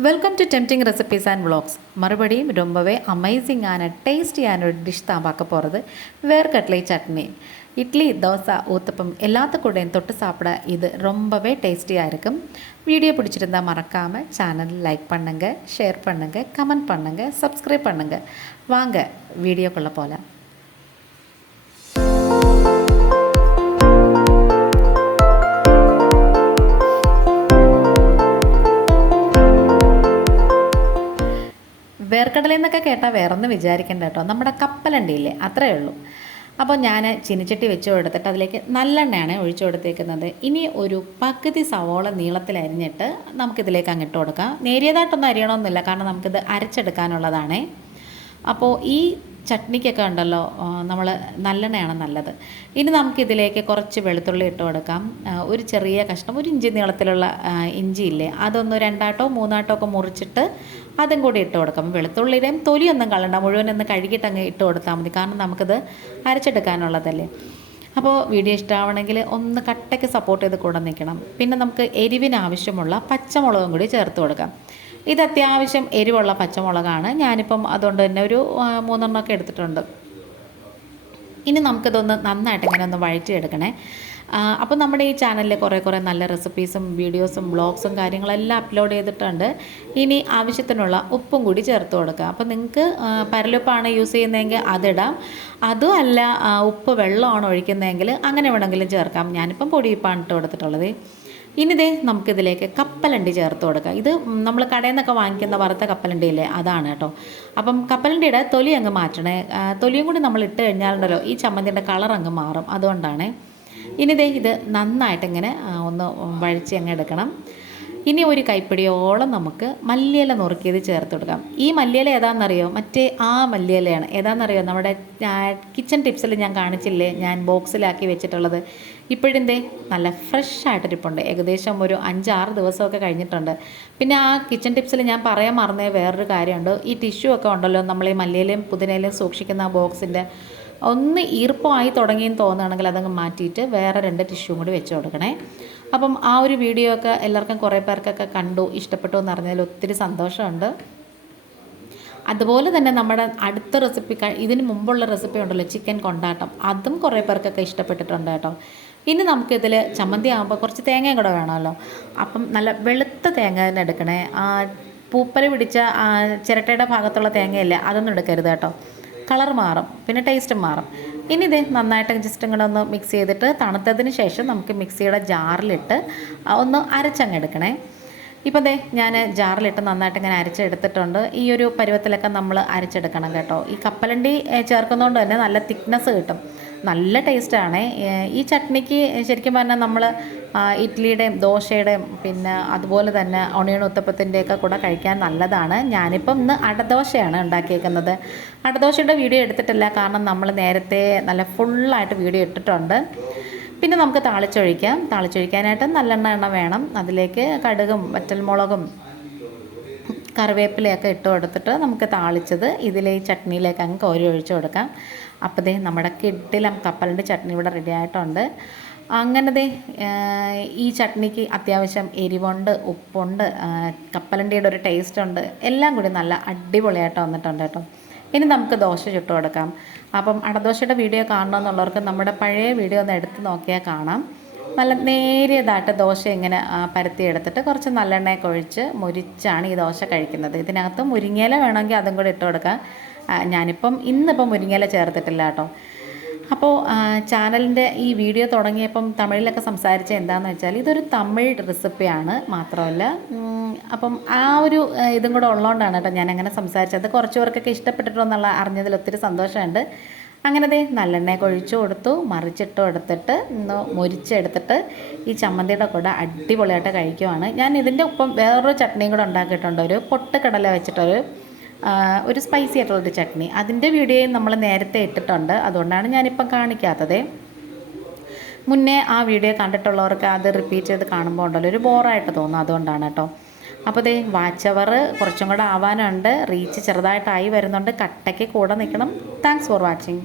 Welcome to tempting recipes and vlogs. மறுபடியும் ரொம்பவே அமேசிங்கான டேஸ்டியான ஒரு டிஷ் தான் பார்க்க போகிறது, வேர்க்கடலை சட்னி. இட்லி, தோசை, ஊத்தப்பம் எல்லாத்துக்கூடையும் தொட்டு சாப்பிட இது ரொம்பவே டேஸ்டியாக இருக்கும். வீடியோ பிடிச்சிருந்தால் மறக்காமல் சேனல் லைக் பண்ணுங்கள், ஷேர் பண்ணுங்கள், கமெண்ட் பண்ணுங்கள், சப்ஸ்கிரைப் பண்ணுங்கள். வாங்க வீடியோக்குள்ளே போகலாம். വേർക്കടല എന്നൊക്കെ കേട്ടാൽ വേറൊന്നും വിചാരിക്കേണ്ട കേട്ടോ, നമ്മുടെ കപ്പലണ്ടിയില്ലേ, അത്രയേ ഉള്ളൂ. അപ്പോൾ ഞാൻ ചീനിച്ചട്ടി വെച്ച് കൊടുത്തിട്ട് അതിലേക്ക് നല്ലെണ്ണയാണ് ഒഴിച്ചു കൊടുത്തേക്കുന്നത്. ഇനി ഒരു പകുതി സവോള നീളത്തിലരിഞ്ഞിട്ട് നമുക്കിതിലേക്ക് അങ്ങിട്ട് കൊടുക്കാം. നേരിയതായിട്ടൊന്നും അരിയണമെന്നില്ല, കാരണം നമുക്കിത് അരച്ചെടുക്കാനുള്ളതാണേ. അപ്പോൾ ഈ ചട്നിക്കൊക്കെ ഉണ്ടല്ലോ നമ്മൾ നല്ലെണ്ണയാണ് നല്ലത്. ഇനി നമുക്കിതിലേക്ക് കുറച്ച് വെളുത്തുള്ളി ഇട്ട് കൊടുക്കാം. ഒരു ചെറിയ കഷ്ണം, ഒരു ഇഞ്ചി നീളത്തിലുള്ള ഇഞ്ചിയില്ലേ, അതൊന്ന് രണ്ടാട്ടോ മൂന്നാട്ടോ ഒക്കെ മുറിച്ചിട്ട് അതും കൂടി ഇട്ട് കൊടുക്കാം. വെളുത്തുള്ളിയുടെയും തൊലിയൊന്നും കളണ്ട, മുഴുവനൊന്ന് കഴുകിയിട്ട് അങ്ങ് ഇട്ട് കൊടുത്താൽ മതി, കാരണം നമുക്കിത് അരച്ചെടുക്കാനുള്ളതല്ലേ. അപ്പോൾ വീഡിയോ ഇഷ്ടമാവണമെങ്കിൽ ഒന്ന് കട്ടയ്ക്ക് സപ്പോർട്ട് ചെയ്ത് കൂടെ നിൽക്കണം. പിന്നെ നമുക്ക് എരിവിനാവശ്യമുള്ള പച്ചമുളകും കൂടി ചേർത്ത് കൊടുക്കാം. ഇത് അത്യാവശ്യം എരിവുള്ള പച്ചമുളകാണ്, ഞാനിപ്പം അതുകൊണ്ട് തന്നെ ഒരു 3 എണ്ണമൊക്കെ എടുത്തിട്ടുണ്ട്. ഇനി നമുക്കിതൊന്ന് നന്നായിട്ട് ഇങ്ങനെ ഒന്ന് വഴറ്റിയെടുക്കണേ. അപ്പോൾ നമ്മുടെ ഈ ചാനലിൽ കുറേ നല്ല റെസിപ്പീസും വീഡിയോസും വ്ളോഗ്സും കാര്യങ്ങളെല്ലാം അപ്ലോഡ് ചെയ്തിട്ടുണ്ട്. ഇനി ആവശ്യത്തിനുള്ള ഉപ്പും കൂടി ചേർത്ത് കൊടുക്കുക. അപ്പോൾ നിങ്ങൾക്ക് പരലുപ്പാണ് യൂസ് ചെയ്യുന്നതെങ്കിൽ അതിടാം, അതും അല്ല ഉപ്പ് വെള്ളമാണ് ഒഴിക്കുന്നതെങ്കിൽ അങ്ങനെ വേണമെങ്കിലും ചേർക്കാം. ഞാനിപ്പം പൊടിയുപ്പാണ് ഇട്ട് കൊടുത്തിട്ടുള്ളത്. ഇനിതേ നമുക്കിതിലേക്ക് കപ്പലണ്ടി ചേർത്ത് കൊടുക്കാം. ഇത് നമ്മൾ കടയിൽ നിന്നൊക്കെ വാങ്ങിക്കുന്ന വറുത്ത കപ്പലണ്ടിയില്ലേ, അതാണ് കേട്ടോ. അപ്പം കപ്പലണ്ടിയുടെ തൊലി അങ്ങ് മാറ്റണേ. തൊലിയും കൂടി നമ്മൾ ഇട്ട് കഴിഞ്ഞാലുണ്ടല്ലോ ഈ ചമ്മന്തിയുടെ കളർ അങ്ങ് മാറും, അതുകൊണ്ടാണ്. ഇനിതേ ഇത് നന്നായിട്ടിങ്ങനെ ഒന്ന് വഴിച്ച് അങ്ങ് എടുക്കണം. ഇനി ഒരു കൈപ്പിടിയോളം നമുക്ക് മല്ലിയില നുറുക്കിയത് ചേർത്ത് കൊടുക്കാം. ഈ മല്ലിയില ഏതാണെന്നറിയോ? മറ്റേ ആ മല്ലിയിലയാണ്. ഏതാണെന്നറിയോ? നമ്മുടെ കിച്ചൺ ടിപ്സിൽ ഞാൻ കാണിച്ചില്ലേ, ഞാൻ ബോക്സിലാക്കി വെച്ചിട്ടുള്ളത്. ഇപ്പോഴെന്തേ നല്ല ഫ്രഷ് ആയിട്ടിരിപ്പുണ്ട്. ഏകദേശം ഒരു 5-6 ദിവസമൊക്കെ കഴിഞ്ഞിട്ടുണ്ട്. പിന്നെ ആ കിച്ചൺ ടിപ്സിൽ ഞാൻ പറയാൻ മറന്നേ വേറൊരു കാര്യമുണ്ട്. ഈ ടിഷ്യൂ ഒക്കെ ഉണ്ടല്ലോ, നമ്മൾ ഈ മല്ലിയിലയും പുതിനയിലയും സൂക്ഷിക്കുന്ന ആ ബോക്സിൻ്റെ ഒന്ന് ഈർപ്പമായി തുടങ്ങിയെന്ന് തോന്നുകയാണെങ്കിൽ അതങ്ങ് മാറ്റിയിട്ട് വേറെ 2 ടിഷ്യൂ കൂടി വെച്ച് കൊടുക്കണേ. അപ്പം ആ ഒരു വീഡിയോ ഒക്കെ എല്ലാവർക്കും കുറേ പേർക്കൊക്കെ കണ്ടു ഇഷ്ടപ്പെട്ടു എന്ന് അറിഞ്ഞാൽ ഒത്തിരി സന്തോഷമുണ്ട്. അതുപോലെ തന്നെ നമ്മുടെ അടുത്ത റെസിപ്പി, ഇതിന് മുമ്പുള്ള റെസിപ്പി ഉണ്ടല്ലോ, ചിക്കൻ കൊണ്ടാട്ടം, അതും കുറേ പേർക്കൊക്കെ ഇഷ്ടപ്പെട്ടിട്ടുണ്ട് കേട്ടോ. ഇനി നമുക്കിതിൽ ചമ്മന്തി ആകുമ്പോൾ കുറച്ച് തേങ്ങയും കൂടെ വേണമല്ലോ. അപ്പം നല്ല വെളുത്ത തേങ്ങ തന്നെ എടുക്കണേ. പൂപ്പൽ പിടിച്ച ചിരട്ടയുടെ ഭാഗത്തുള്ള തേങ്ങയല്ലേ, അതൊന്നും എടുക്കരുത് കേട്ടോ, കളർ മാറും, പിന്നെ ടേസ്റ്റും മാറും. ഇനി ഇത് നന്നായിട്ട് ജസ്റ്റ് ഇങ്ങനെ ഒന്ന് മിക്സ് ചെയ്തിട്ട് തണുത്തതിന് ശേഷം നമുക്ക് മിക്സിയുടെ ജാറിലിട്ട് ഒന്ന് അരച്ചങ്ങെടുക്കണേ. ഇപ്പോൾ ദേ ഞാൻ ജാറിലിട്ട് നന്നായിട്ട് ഇങ്ങനെ അരച്ചെടുത്തിട്ടുണ്ട്. ഈ ഒരു പരുവത്തിലൊക്കെ നമ്മൾ അരച്ചെടുക്കണം കേട്ടോ. ഈ കപ്പലണ്ടി ചേർക്കുന്നതുകൊണ്ട് തന്നെ നല്ല തിക്നെസ് കിട്ടും, നല്ല ടേസ്റ്റാണ്. ഈ ചട്നിക്ക് ശരിക്കും പറഞ്ഞാൽ നമ്മൾ ഇഡ്ഡലിയുടെയും ദോശയുടെയും പിന്നെ അതുപോലെ തന്നെ ഒണിയൻ ഉത്തപ്പത്തിൻ്റെയൊക്കെ കൂടെ കഴിക്കാൻ നല്ലതാണ്. ഞാനിപ്പം ഇന്ന് അടദോശയാണ് ഉണ്ടാക്കിയേക്കുന്നത്. അടദോശയുടെ വീഡിയോ എടുത്തിട്ടില്ല, കാരണം നമ്മൾ നേരത്തെ നല്ല ഫുള്ളായിട്ട് വീഡിയോ ഇട്ടിട്ടുണ്ട്. പിന്നെ നമുക്ക് താളിച്ചൊഴിക്കാനായിട്ട് നല്ലെണ്ണ വേണം. അതിലേക്ക് കടുകും വറ്റൽമുളകും കറിവേപ്പിലയൊക്കെ ഇട്ട് കൊടുത്തിട്ട് നമുക്ക് താളിച്ചത് ഇതിലെ ഈ ചട്നിയിലേക്ക് അങ്ങ് കോരി ഒഴിച്ച് കൊടുക്കാം. അപ്പോൾ ദേ നമ്മുടെ കിഡിലം കപ്പലണ്ടി ചട്നി ഇവിടെ റെഡി ആയിട്ടുണ്ട്. അങ്ങനെ ഈ ചട്നിക്ക് അത്യാവശ്യം എരിവുണ്ട്, ഉപ്പുണ്ട്, കപ്പലണ്ടിയുടെ ഒരു ടേസ്റ്റ് ഉണ്ട്, എല്ലാം കൂടി നല്ല അടിപൊളിയായിട്ട് വന്നിട്ടുണ്ട് കേട്ടോ. ഇനി നമുക്ക് ദോശ ചുട്ട് കൊടുക്കാം. അപ്പം അടദോശയുടെ വീഡിയോ കാണണമെന്നുള്ളവർക്ക് നമ്മുടെ പഴയ വീഡിയോ ഒന്ന് എടുത്ത് നോക്കിയാൽ കാണാം. നല്ല നേരിയതായിട്ട് ദോശ ഇങ്ങനെ പരത്തി എടുത്തിട്ട് കുറച്ച് നല്ലെണ്ണയൊക്കെ ഒഴിച്ച് മുരിച്ചാണ് ഈ ദോശ കഴിക്കുന്നത്. ഇതിനകത്ത് മുരിങ്ങയില വേണമെങ്കിൽ അതും കൂടി ഇട്ട് കൊടുക്കാം. ഇന്നിപ്പം മുരിങ്ങയില ചേർത്തിട്ടില്ല കേട്ടോ. അപ്പോൾ ചാനലിൻ്റെ ഈ വീഡിയോ തുടങ്ങിയപ്പം തമിഴിലൊക്കെ സംസാരിച്ച എന്താണെന്ന് വെച്ചാൽ ഇതൊരു തമിഴ് റെസിപ്പിയാണ് മാത്രമല്ല. അപ്പം ആ ഒരു ഇതും കൂടെ ഉള്ളതുകൊണ്ടാണ് കേട്ടോ ഞാനങ്ങനെ സംസാരിച്ചത്. കുറച്ച് പേർക്കൊക്കെ ഇഷ്ടപ്പെട്ടിട്ടുണ്ടെന്നുള്ള അറിഞ്ഞതിൽ ഒത്തിരി സന്തോഷമുണ്ട്. അങ്ങനെ നല്ലെണ്ണയൊക്കെ ഒഴിച്ചു കൊടുത്തു, മറിച്ചിട്ട് എടുത്തിട്ട് ഒന്ന് മൊരിച്ചെടുത്തിട്ട് ഈ ചമ്മന്തിയുടെ കൂടെ അടിപൊളിയായിട്ട് കഴിക്കുവാണ്. ഞാൻ ഇതിൻ്റെ ഒപ്പം വേറൊരു ചട്നിയും കൂടെ ഉണ്ടാക്കിയിട്ടുണ്ട്, ഒരു പൊട്ടുകടല വെച്ചിട്ടൊരു സ്പൈസി ആയിട്ടുള്ളൊരു ചട്നി. അതിൻ്റെ വീഡിയോയും നമ്മൾ നേരത്തെ ഇട്ടിട്ടുണ്ട്, അതുകൊണ്ടാണ് ഞാനിപ്പം കാണിക്കാത്തത്. മുന്നേ ആ വീഡിയോ കണ്ടിട്ടുള്ളവർക്ക് അത് റിപ്പീറ്റ് ചെയ്ത് കാണുമ്പോൾ ഉണ്ടല്ലോ ഒരു ബോറായിട്ട് തോന്നും, അതുകൊണ്ടാണ് കേട്ടോ. അപ്പോൾ ദേ വാച്ച് അവർ കുറച്ചും കൂടെ ആവാനുണ്ട്, റീച്ച് ചെറുതായിട്ടായി വരുന്നുണ്ട്. കട്ടയ്ക്ക് കൂടെ നിൽക്കണം. Thanks for watching.